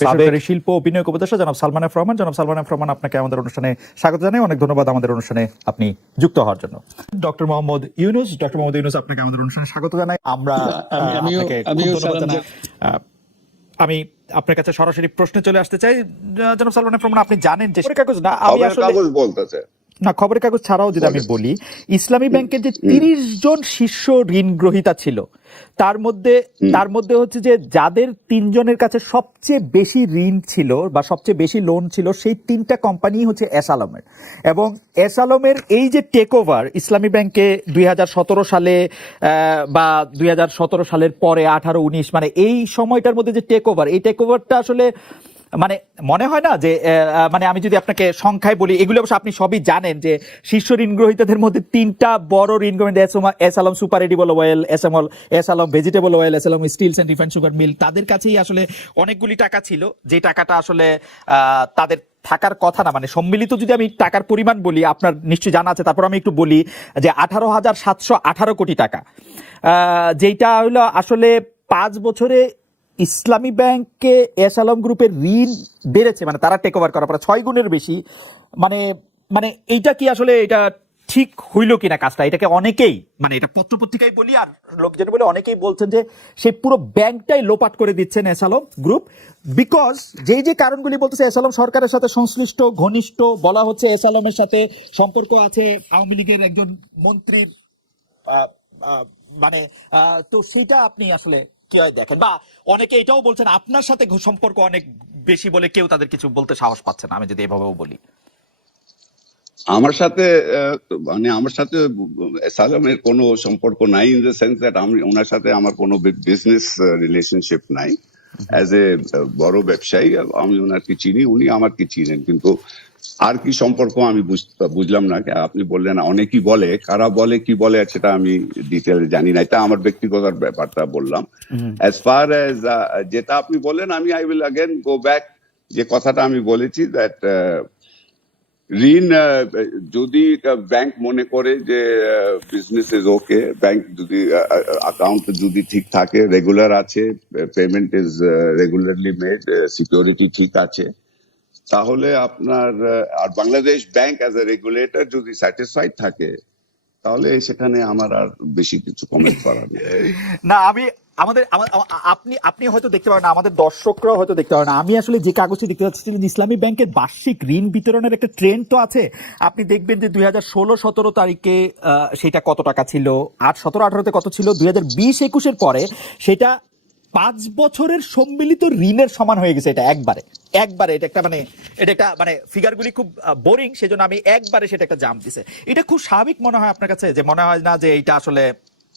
বেসরকারি শিল্প অভিনয় উপদেষ্টা জনাব সালমান এফ রহমান। জনাব সালমান এফ রহমান, আপনাকে আমাদের অনুষ্ঠানে স্বাগত জানাই। অনেক ধন্যবাদ আমাদের অনুষ্ঠানে আপনি যুক্ত হওয়ার জন্য। ডক্টর মোহাম্মদ ইউনুস, আপনাকে আমাদের অনুষ্ঠানে স্বাগত জানাই। আমরা আপনাকে খুব ধন্যবাদ জানাই। আমি আপনার কাছে সরাসরি প্রশ্ন চলে আসতে চাই। জনাব সালমান এফ রহমান, আপনি জানেন যে কাগজ না, আমি আসলে বলতেছে না, খবরের কাগজ ছাড়াও যদি আমি বলি, ইসলামী ব্যাংকের যে 30 জন শীর্ষ ঋণ গ্রহীতা ছিল, তার মধ্যে হচ্ছে যে যাদের 3 জনের কাছে সবচেয়ে বেশি ঋণ ছিল বা সবচেয়ে বেশি লোন ছিল, সেই 3টা কোম্পানি হচ্ছে এস আলমের। এবং এস আলমের এই যে টেক ওভার ইসলামী ব্যাংকে 2017 সালে বা 2017 সালের পরে 18-19, মানে এই সময়টার মধ্যে যে টেক ওভার, এই টেক ওভারটা আসলে মানে মনে হয় না যে মানে আমি যদি আপনাকে সংখ্যায় বলি, এগুলো অবশ্য আপনি সবই জানেন যে শীর্ষ ঋণ গ্রহীতাদের মধ্যে 3টা বড় ঋণ গ্রহীতা, S Alam super edible oil, S Alam vegetable oil, S Alam steels and refined sugar mill, তাদের কাছেই আসলে অনেকগুলি টাকা ছিল, যে টাকাটা আসলে তাদের থাকার কথা না। মানে সম্মিলিত যদি আমি টাকার পরিমাণ বলি, আপনার নিশ্চয়ই জানা আছে, তারপর আমি একটু বলি যে 18,718 কোটি টাকা, যেটা হলো আসলে 5 বছরে ইসলামী ব্যাংকে এস আলম গ্রুপের ঋণ বেড়েছে, মানে তারা টেক ওভার করার পরে 6 গুণের বেশি। মানে এইটা কি আসলে এটা ঠিক হইল কিনা কাজটা? এটাকে অনেকেই, মানে এটা পত্রপত্রিকায় বলি আর লোকজন বলে, অনেকেই বলছেন যে সে পুরো ব্যাংকটাই লোপাট করে দিচ্ছেন এস আলম গ্রুপ, বিকজ যে কারণগুলি বলতেছে, এস আলম সরকারের সাথে সংশ্লিষ্ট, ঘনিষ্ঠ, বলা হচ্ছে এস আলমের সাথে সম্পর্ক আছে আওয়ামী লীগের একজন মন্ত্রীর, মানে তো সেইটা আপনি আসলে কি হয় দেখেন? বা অনেকে এটাও বলছেন আপনার সাথে সম্পর্ক অনেক বেশি বলে কেউ তাদের কিছু বলতে সাহস পাচ্ছে না, আমি যদি এভাবেও বলি। আমার সাথে সালামের কোনো সম্পর্ক নাই, ইন দ্য সেন্স দ্যাট আমি ওনার সাথে আমার কোনো বিজনেস রিলেশনশিপ নাই। অ্যাজ এ বড় ব্যবসায়ী আমি ওনাকে চিনি, উনি আমাকে চিনেন, কিন্তু আর কি সম্পর্ক আমি বুঝলাম না। আপনি বললেন অনেকেই বলে, কারা বলে কি বলে সেটা আমি ডিটেইলে জানি না, এটা আমার ব্যক্তিগত ব্যাপারটা বললাম। অ্যাজ ফার অ্যাজ যেটা আপনি বললেন, আমি I will again go back, যে কথাটা আমি বলেছি দ্যাট ঋণ যদি ব্যাংক মনে করে যে বিজনেস ইজ ওকে, ব্যাংক যদি অ্যাকাউন্ট যদি ঠিক থাকে, রেগুলার আছে, payment is regularly made, security ঠিক আছে, তাহলে আপনার আর Bangladesh bank as a regulator যদি স্যাটিসফাইড থাকে, তাহলে সেখানে আমার আর বেশি কিছু কমেন্ট করার না। আপনি হয়তো দেখতে পারেন না, আমাদের দর্শকরাও হয়তো দেখতে পারেন না। আমি আসলে যে কাগজটি দেখতে পাচ্ছি, ইসলামী ব্যাংকের বার্ষিক ঋণ বিতরণের একটা ট্রেন্ড তো আছে। আপনি দেখবেন যে 2016-17 তারিখে সেটা কত টাকা ছিল, 17-18-তে কত ছিল, 2020-21-এর পরে সেটা 5 বছরের সম্মিলিত ঋণের সমান হয়ে গেছে। এটা একবারে এটা একটা মানে ফিগারগুলি খুব বোরিং, সেজন্য আমি একবারে সেটা একটা জাম্প দিছে। এটা খুব স্বাভাবিক মনে হয় আপনার কাছে? যে মনে হয় না যে এটা আসলে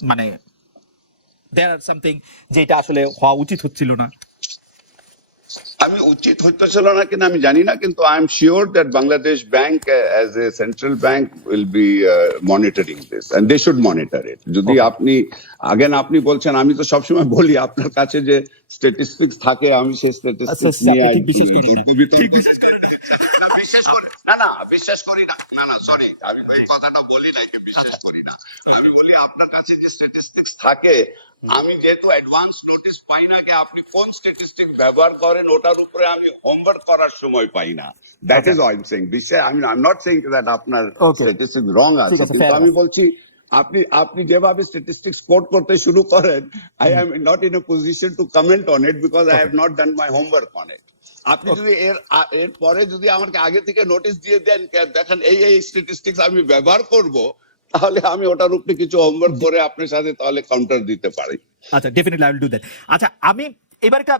মানে there are something যেটা আসলে হওয়া উচিত হচ্ছিল না? আমি উচিত হইতেছিল না কিনা আমি জানি না, কিন্তু I am sure that Bangladesh bank as a central bank will be monitoring this and they should monitor it. যদি আপনি বলছেন, আমি তো সবসময় বলি আপনার কাছে যে স্ট্যাটিস্টিক্স থাকে, আমি সেই স্ট্যাটিস্টিক্স নিয়ে তর্ক বিতর্ক বিশ্বাস করি না, সরি, আমি এই কথাটা বলি না, একে বিশ্বাস করি না। আমি বলি আপনার কাছে যে স্ট্যাটিস্টিক্স থাকে, আমি যেহেতু অ্যাডভান্স নোটিস পাই না যে আপনি কোন স্ট্যাটিস্টিক্স ব্যবহার করেন, ওটার উপরে আমি হোমওয়ার্ক করার সময় পাই না। That is why I am saying. I am not saying that আপনার স্ট্যাটিস্টিক্স রং আছে, কিন্তু আমি বলছি আপনি যেভাবে স্ট্যাটিস্টিক্স কোট করতে শুরু করেন, I am not in a position to comment on it because I have not done my homework on it. আপনি যদি এর পরে যদি আমাকে আগে থেকে নোটিস দিয়ে দেন, দেখেন এই স্ট্যাটিস্টিক্স আমি ব্যবহার করব, তাহলে আমি ওটার উপরে কিছু হোমওয়ার্ক করে আপনার সাথে তাহলে কাউন্টার দিতে পারি। আচ্ছা, definitely I will do that. আচ্ছা, আমি এবার একটা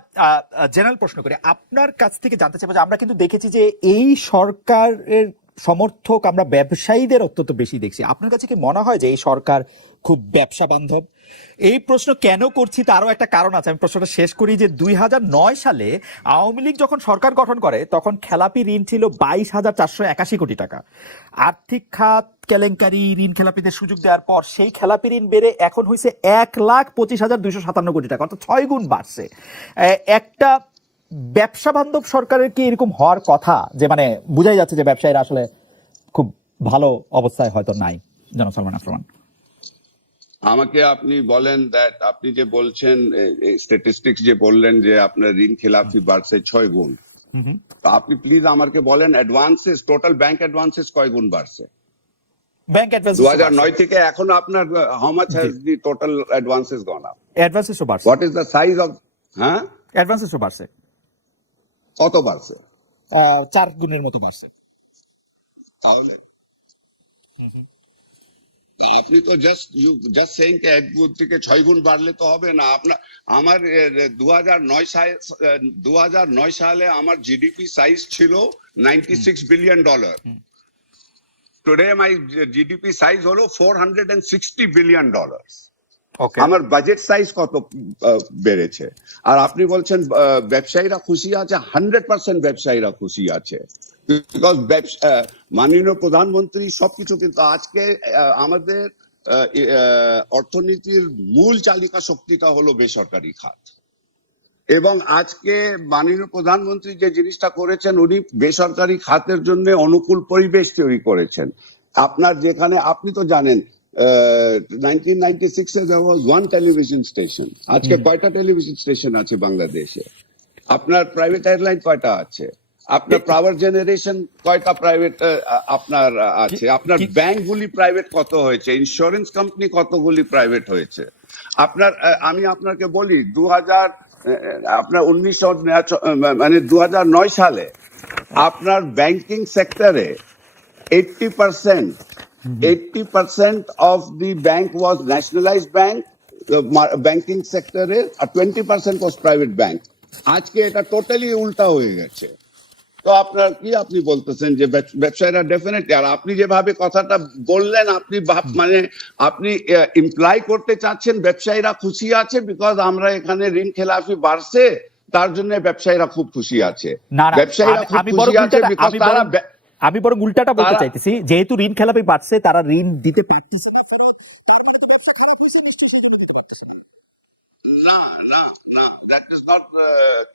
জেনারেল প্রশ্ন করি আপনার কাছ থেকে, জানতে চাইবো যে আমরা কিন্তু দেখেছি যে এই সরকারের সমর্থক আমরা ব্যবসায়ীদের অত্যন্ত বেশি দেখছি। আপনার কাছে কি মনে হয় যে এই সরকার খুব ব্যবসা বান্ধব? এই প্রশ্ন কেন করছি তারও একটা কারণ আছে। আমি প্রশ্নটা শেষ করি যে 2009 সালে আওয়ামী লীগ যখন সরকার গঠন করে, তখন খেলাপি ঋণ ছিল 22,481 কোটি টাকা। আর্থিক খাত কেলেঙ্কারি, ঋণ খেলাপিদের সুযোগ দেওয়ার পর সেই খেলাপি ঋণ বেড়ে এখন হয়েছে 1,25,257 কোটি টাকা, অর্থাৎ 6 গুণ বাড়ছে। একটা ব্যবসা বান্ধব সরকারের কি এরকম হওয়ার কথা? যে মানে বোঝাই যাচ্ছে যে ব্যবসায়ীরা আসলে খুব ভালো অবস্থায় হয়তো নাই। জনাব সালমান এফ রহমান। আমাকে আপনি বলেন দ্যাট আপনি যে বলছেন স্ট্যাটিস্টিক্স যে বললেন যে আপনার ঋণ খেলাপি বাড়ছে 6 গুণ, তো আপনি প্লিজ আমাকে বলেন অ্যাডভান্সেস, টোটাল ব্যাংক অ্যাডভান্সেস কয় গুণ বাড়ছে ব্যাংক অ্যাডভান্স 2009 থেকে এখন আপনার how much has the total advances gone up? অ্যাডভান্সেসও বাড়ছে, what is the size of, হ্যাঁ অ্যাডভান্সেসও বাড়ছে, কত বাড়ছে? 4 গুণের মতো বাড়ছে। তাহলে তো আপনি তো জাস্ট সেইং কে 1 গুণ থেকে 6 গুণ বাড়লে তো হবে না। আপনার আমার 2009 সালে আমার জিডিপি সাইজ ছিল $96 billion. Today my GDP size হলো $460 বিলিয়ন। ওকে, আমার বাজেট সাইজ কত বেড়েছে? আর আপনি বলছেন ব্যবসায়ীরা খুশি আছে। 100% ব্যবসায়ীরা খুশি আছে, বিকজ মাননীয় প্রধানমন্ত্রী সবকিছু, কিন্তু আজকে আমাদের অর্থনীতির মূল চালিকা শক্তিটা হলো বেসরকারি খাত, এবং আজকে মাননীয় প্রধানমন্ত্রী যে জিনিসটা করেছেন, উনি বেসরকারি খাতের জন্য অনুকূল পরিবেশ তৈরি করেছেন। আপনার যেখানে, আপনি তো জানেন 1996 there was one television station, আজকে কয়টা টেলিভিশন স্টেশন আছে বাংলাদেশে? আপনার প্রাইভেট এয়ারলাইন কয়টা আছে? আপনার পাওয়ার জেনারেশন কয়টা প্রাইভেট আপনার আছে? আপনার ব্যাংকগুলি প্রাইভেট কত হয়েছে? ইন্স্যুরেন্স কোম্পানি কতগুলি প্রাইভেট হয়েছে? আপনার আমি আপনাকে বলি, আপনার 2009 সালে আপনার ব্যাংকিং সেক্টরে 80% of the bank was nationalized bank, the banking sector, 20% was private bank. আজকে এটা টোটালি উল্টা হয়ে গেছে। তো আপনার কি আপনি বলতেছেন যে ব্যবসায়ীরা ডেফিনেটলি, আর আপনি যেভাবে কথাটা বললেন, আপনি মানে আপনি ইমপ্লাই করতে চাচ্ছেন ব্যবসায়ীরা খুশি আছে বিকজ আমরা এখানে ঋণ খেলাপি বাড়ছে, তার জন্য ব্যবসায়ীরা খুব খুশি আছে। ব্যবসায়ীরা খুব খুশি আছে বিকজ তারা, আমি বরং উল্টাটা বলতে চাইতেছি, যেহেতু ঋণ খেলাপি বাড়ছে, তারা ঋণ দিতে পারতেছে না ফেরত, তার মানে তো ব্যবসা খারাপ হয়েছে নিশ্চয়ই, সেই জন্য দিতে পারতেছে না। না না না, দ্যাট ইজ নট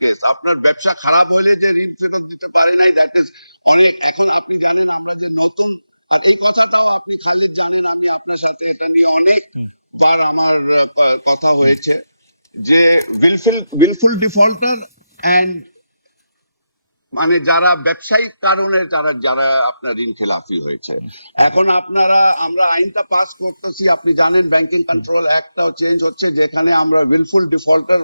কেস। আপনার ব্যবসা খারাপ হলে যে ঋণ ফেরত দিতে পারে নাই, দ্যাট ইজ অনেক। এখন আপনি জানেন আমরা যে নতুন, আর এই কথাটাও আপনি খালিদ জানেন, আমি আপনার সাথে এটা নিয়ে অনেকবার আমার কথা হয়েছে, যে উইলফুল ডিফল্টার অ্যান্ড মানে যারা ব্যবসায়িক কারণে যারা আপনার ঋণ খেলাপি হয়েছে। এখন আমরা আইনটা পাস করতেছি, আপনি জানেন ব্যাংকিং কন্ট্রোল অ্যাক্টটাও চেঞ্জ হচ্ছে, যেখানে আমরা উইলফুল ডিফল্টার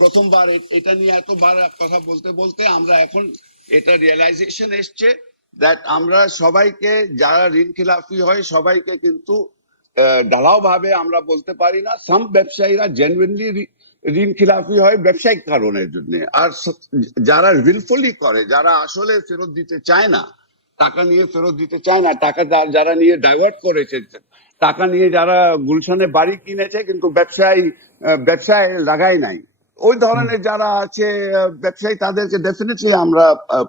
প্রথমবার, এটা নিয়ে এতবার কথা বলতে বলতে আমরা এখন এটা রিয়েলাইজেশন এসছে দ্যাট আমরা সবাইকে, যারা ঋণ খেলাপি হয় সবাইকে কিন্তু ঢালাও ভাবে আমরা বলতে পারি না। সাম ব্যবসায়ীরা জেনুইনলি ঋণ খেলাপি হয় ব্যবসায়িক কারণের জন্য, আর যারা উইলফুলি করে, যারা আসলে ফেরত দিতে চায় না, টাকা নিয়ে ফেরত দিতে চায় না, টাকা যারা নিয়ে ডাইভার্ট করেছে, টাকা নিয়ে যারা গুলশানে বাড়ি কিনেছে কিন্তু ব্যবসায় লাগায় নাই, ওই ধরনের যারা আছে ব্যবসায়ী, তাদেরকে ডেফিনেটলি আমরা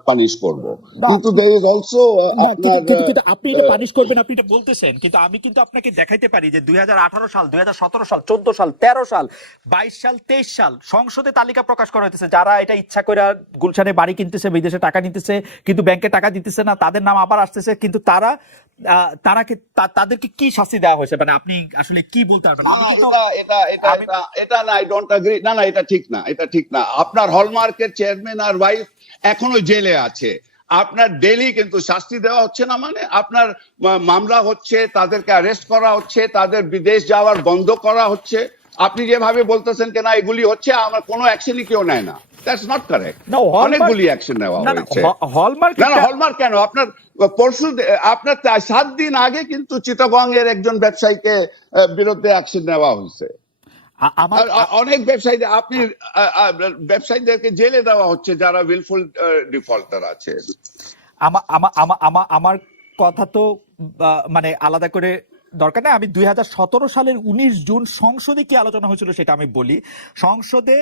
পানিশ করব। কিন্তু দেয়ার ইজ অলসো আপনার, কিন্তু আপনি এটা পানিশ করবেন, আপনি এটা বলতেছেন, কিন্তু আমি কিন্তু আপনাকে দেখাইতে পারি যে 2018 সাল, 2017 সাল, 14 সাল, 13 সাল, 22 সাল, 23 সাল সংসদে তালিকা প্রকাশ করা হইতেছে, যারা এটা ইচ্ছা করে গুলশানে বাড়ি কিনতেছে, বিদেশে টাকা নিতেছে, কিন্তু ব্যাংকে টাকা দিতেছে না, তাদের নাম আবার আসতেছে, কিন্তু তাদেরকে কি শাস্তি দেওয়া হয়েছে? মানে আপনি আসলে কি বলতে পারবেন? আমি কিন্তু এটা না, আই ডোন্ট এগ্রি। না, এটা ঠিক না, এটা ঠিক না। আপনার হলমার্কের চেয়ারম্যান আর ওয়াইফ এখনো জেলে আছে, আপনার ডেলি কিন্তু শাস্তি দেওয়া হচ্ছে না, মানে আপনার মামলা হচ্ছে, তাদেরকে অ্যারেস্ট করা হচ্ছে, তাদের বিদেশ যাওয়ার বন্ধ করা হচ্ছে। আপনি যেভাবে বলতেছেন কেন এগুলি হচ্ছে, আমার কোনো অ্যাকশনই কেউ নেয় না, দ্যাটস নট কারেক্ট। অনেকগুলি অ্যাকশন নেওয়া হয়েছে। হলমার্ক কেন? আপনার পরশু, আপনার 7 দিন আগে কিন্তু চিটাগং এর একজন ব্যবসায়ীকে বিরুদ্ধে অ্যাকশন নেওয়া হয়েছে। অনেক ব্যবসায়ীদেরকে জেলে দেওয়া হচ্ছে যারা উইলফুল ডিফল্টার আছে। আমার কথা তো মানে আলাদা করে দরকার নেই। আমি 2017 সালের 19 জুন সংসদে কি আলোচনা হয়েছিল সেটা আমি বলি। সংসদে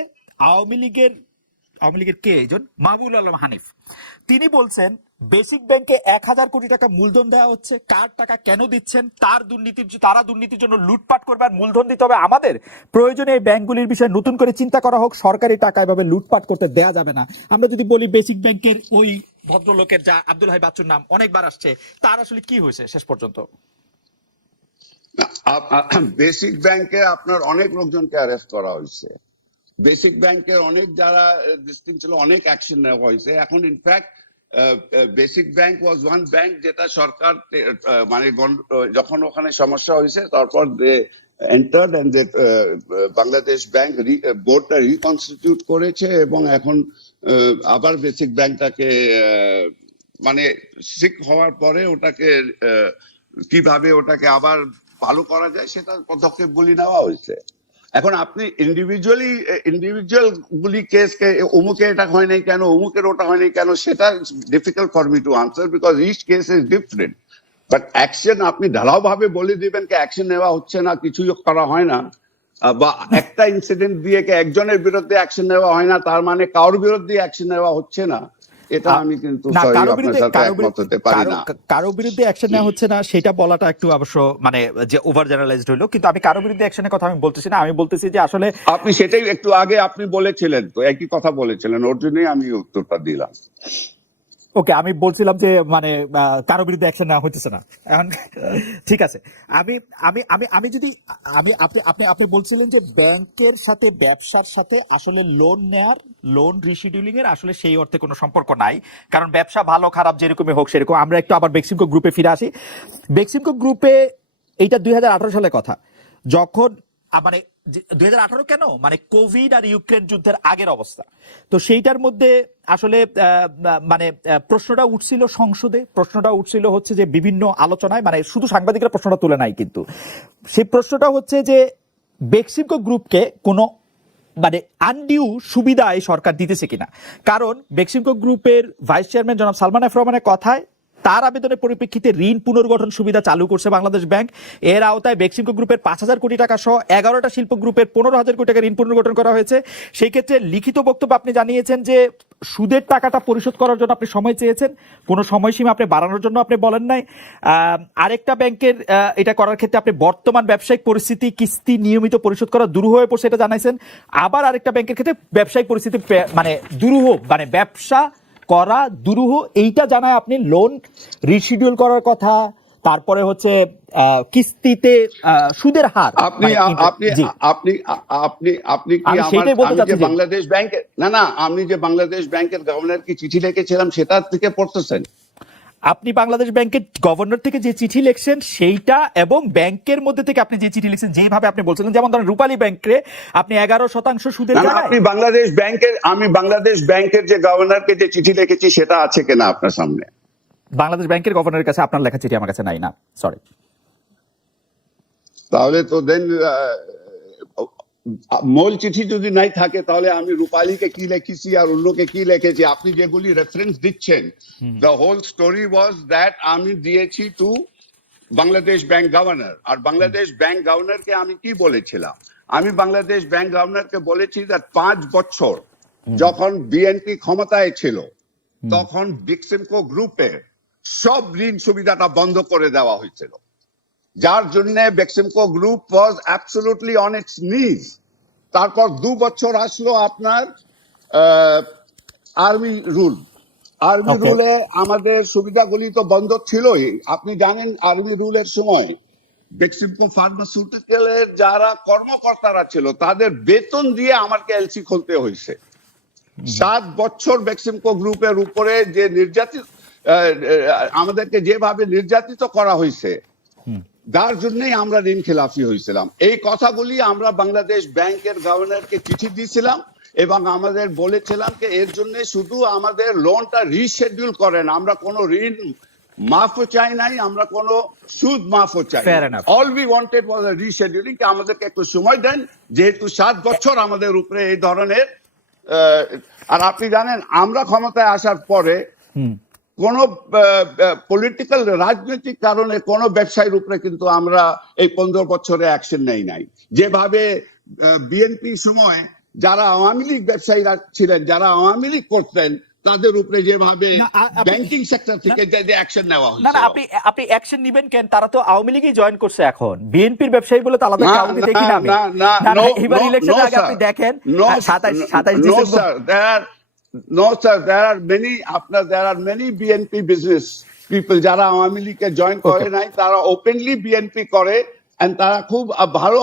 আওয়ামী লীগের কে একজন, মাহবুবুল আলম হানিফ, তিনি বলছেন বেসিক ব্যাংকে 1000 কোটি টাকা মূলধন দেওয়া হচ্ছে, কার টাকা কেন দিচ্ছেন, তারা দুর্নীতির জন্য লুটপাট করবে, আর মূলধন দিতে হবে আমাদের। প্রয়োজনে এই ব্যাংকগুলির বিষয়ে নতুন করে চিন্তা করা হোক, সরকারি টাকা এভাবে লুটপাট করতে দেয়া যাবে না। আমরা যদি বলি বেসিক ব্যাংকের ওই ভদ্রলোকের, যা আব্দুল হাই বাচ্চুর নাম অনেকবার আসছে, তার আসলে কি হয়েছে শেষ পর্যন্ত? বেসিক ব্যাংকে আপনার অনেক লোকজনকে অ্যারেস্ট করা হয়েছে। বেসিক ব্যাংকের অনেক যারা ডিস্ট্রিক্ট ছিল, অনেক অ্যাকশন নেওয়া হয়েছে। এখন in fact basic bank was one bank যেটা সরকার মানে যখন ওখানে সমস্যা হয়েছে তারপর এন্টার্ড এন্ড বাংলাদেশ ব্যাংক বোর্ডটা রিকনস্টিটিউট করেছে এবং এখন আবার বেসিক ব্যাংকটাকে মানে সিক হওয়ার পরে ওটাকে কিভাবে ওটাকে আবার ভালো করা যায় সেটা পদক্ষেপগুলি নেওয়া হয়েছে। এখন আপনি ইন্ডিভিজুয়াল গুলি কেসকে অমুকে এটা হয় নাই কেন, অমুকের ওটা হয় নাই কেন, সেটা difficult for me to answer because each case is different. But action আপনি ঢালাও ভাবে বলে দিবেন কি অ্যাকশন নেওয়া হচ্ছে না, কিছু করা হয় না, বা একটা ইনসিডেন্ট দিয়ে একজনের বিরুদ্ধে অ্যাকশন নেওয়া হয় না তার মানে কারোর বিরুদ্ধে অ্যাকশন নেওয়া হচ্ছে না, এটা আমি কিন্তু কারো বিরুদ্ধে অ্যাকশন নেওয়া হচ্ছে না সেটা বলাটা একটু অবশ্য মানে যে ওভার জেনারেলাইজড হলো। কিন্তু আমি কারো বিরুদ্ধে অ্যাকশনের কথা আমি বলতেছি না, আমি বলতেছি যে আসলে আপনি সেটাই একটু আগে আপনি বলেছিলেন, তো একই কথা বলেছিলেন, ওর জন্যই আমি উত্তরটা দিলাম। ওকে, আমি বলছিলাম যে মানে কারো বিরুদ্ধে অ্যাকশন নেওয়া হচ্ছে না এখন। ঠিক আছে, আমি আমি আমি আমি যদি আমি আপনি আপনি আপনি বলছিলেন যে ব্যাংকের সাথে ব্যবসার সাথে আসলে লোন নেয়ার, লোন রিশিডিউলিং এর আসলে সেই অর্থে কোনো সম্পর্ক নাই, কারণ ব্যবসা ভালো খারাপ যেরকমই হোক সেরকম। আমরা একটু আবার বেক্সিমকো গ্রুপে ফিরে আসি। বেক্সিমকো গ্রুপে এইটা 2018 সালের কথা, যখন মানে 2018 কেন, মানে কোভিড আর ইউক্রেন যুদ্ধের আগের অবস্থা। তো সেইটার মধ্যে আসলে মানে প্রশ্নটা উঠছিল সংসদে, প্রশ্নটা উঠছিল হচ্ছে যে বিভিন্ন আলোচনায়, মানে শুধু সাংবাদিকরা প্রশ্নটা তুলে নাই, কিন্তু সেই প্রশ্নটা হচ্ছে যে বেক্সিমকো গ্রুপকে কোনো মানে আনডিউ সুবিধা এই সরকার দিতেছে কিনা। কারণ বেক্সিমকো গ্রুপের ভাইস চেয়ারম্যান জনাব সালমান এফ রহমানের কথায় তার আবেদনের পরিপ্রেক্ষিতে ঋণ পুনর্গঠন সুবিধা চালু করছে বাংলাদেশ ব্যাংক। এর আওতায় বেক্সিমকো গ্রুপের 5,000 কোটি টাকা সহ 11টা শিল্প গ্রুপের 15,000 কোটি টাকা ঋণ পুনর্গঠন করা হয়েছে। সেই ক্ষেত্রে লিখিত বক্তব্য আপনি জানিয়েছেন যে সুদের টাকাটা পরিশোধ করার জন্য আপনি সময় চেয়েছেন, কোনো সময়সীমা আপনি বাড়ানোর জন্য আপনি বলেন নাই। আরেকটা ব্যাংকের এটা করার ক্ষেত্রে আপনি বর্তমান ব্যবসায়িক পরিস্থিতি, কিস্তি নিয়মিত পরিশোধ করা দুরূহ হয়ে পড়ছে এটা জানাইছেন। আবার আরেকটা ব্যাংকের ক্ষেত্রে ব্যবসায়িক পরিস্থিতি মানে দুরূহ, মানে ব্যবসা করা দুরূহ, এইটা জানায় আপনি লোন রিশিডিউল করার কথা। তারপরে হচ্ছে কিস্তিতে সুদের হার। আপনি আপনি আপনি আপনি আপনি কি আমার বাংলাদেশ ব্যাংকের না আমি যে বাংলাদেশ ব্যাংকের গভর্নর কি চিঠি লিখেছিলাম সেটা থেকে পড়তেছেন? আপনি বাংলাদেশ ব্যাংকের গভর্নর থেকে যে চিঠি লিখছেন সেইটা এবং ব্যাংকের মধ্যে থেকে আপনি যে চিঠি লিখছেন যেভাবে আপনি বলছিলেন, যেমন ধরেন রূপালী ব্যাংকে আপনি 11% সুদের জায়গায়, আপনি বাংলাদেশ ব্যাংকের, আমি বাংলাদেশ ব্যাংকের যে গভর্নরকে যে চিঠি লিখেছি সেটা আছে কিনা আপনার সামনে? বাংলাদেশ ব্যাংকের গভর্নরের কাছে আপনার লেখা চিঠি আমার কাছে নাই, না সরি। তাহলে তো দেন মূল চিঠি যদি নাই থাকে তাহলে আমি রূপালীকে কি লিখেছি আর অন্যকে কি লিখেছি, আপনি যেগুলি রেফারেন্স দিচ্ছেন, the whole story was that আমি দিয়েছি টু বাংলাদেশ ব্যাংক গভর্নর। আর বাংলাদেশ ব্যাংক গভর্নরকে আমি কি বলেছিলাম? আমি বাংলাদেশ ব্যাংক গভর্নরকে বলেছি যে 5 বছর যখন বিএনপি ক্ষমতায় ছিল তখন বেক্সিমকো গ্রুপের সব ঋণ সুবিধাটা বন্ধ করে দেওয়া হয়েছিল, যার জন্য Beximco group was absolutely on it's নিজ। তারপর 2 বছর আসলো আপনার আর্মি রুলে আমাদের সুবিধাগুলি তো বন্ধ ছিলই। আপনি জানেন আর্মি রুলের সময় বেক্সিমকো ফার্মাসিউটিক্যালের যারা কর্মকর্তারা ছিল তাদের বেতন দিয়ে আমাকে এলসি খুলতে হয়েছে। 7 বছর বেক্সিমকো গ্রুপের উপরে যে নির্যাতিত, আমাদেরকে যেভাবে নির্যাতিত করা হয়েছে, যার জন্যই আমরা ঋণ খেলাফি হয়েছিলাম। এই কথাগুলি আমরা বাংলাদেশ ব্যাংকের গভর্নরকে চিঠি দিয়েছিলাম এবং আমাদের বলেছিলাম যে এর জন্য শুধু আমাদের লোনটা রিশেডিউল করেন, আমরা কোনো ঋণ মাফও চাই নাই, আমরা কোনো সুদ মাফও চাই। অল উই ওয়ান্টেড ওয়াজ আ রিশেডিউলিং, আমাদেরকে একটু সময় দেন, যেহেতু 7 বছর আমাদের উপরে এই ধরনের। আর আপনি জানেন আমরা ক্ষমতায় আসার পরে কোন পলিটিক্যাল রাজনৈতিক কারণে কোন ব্যবসায়ীর উপরে কিন্তু আমরা এই 15 বছরে অ্যাকশন নেই নাই। যেভাবে বিএনপি সময় যারা আওয়ামী লীগ ব্যবসায়ীরা ছিলেন, যারা আওয়ামী লীগ করতেন, তাদের উপরে যেভাবে ব্যাংকিং সেক্টর থেকে যে অ্যাকশন নেওয়া হয়েছে। না আপনি অ্যাকশন নেবেন কেন? তারা তো আওয়ামী লীগই জয়েন করছে, এখন বিএনপির ব্যবসায়ী বলে তো আলাদা কাউকে দেখি না আমি। এবার ইলেকশনের আগে আপনি দেখেন 27 December. No sir, there are many BNP business people যারা আওয়ামী লীগে জয়েন করে নাই, তারা ওপেনলি বিএনপি করে and তারা খুব ভালো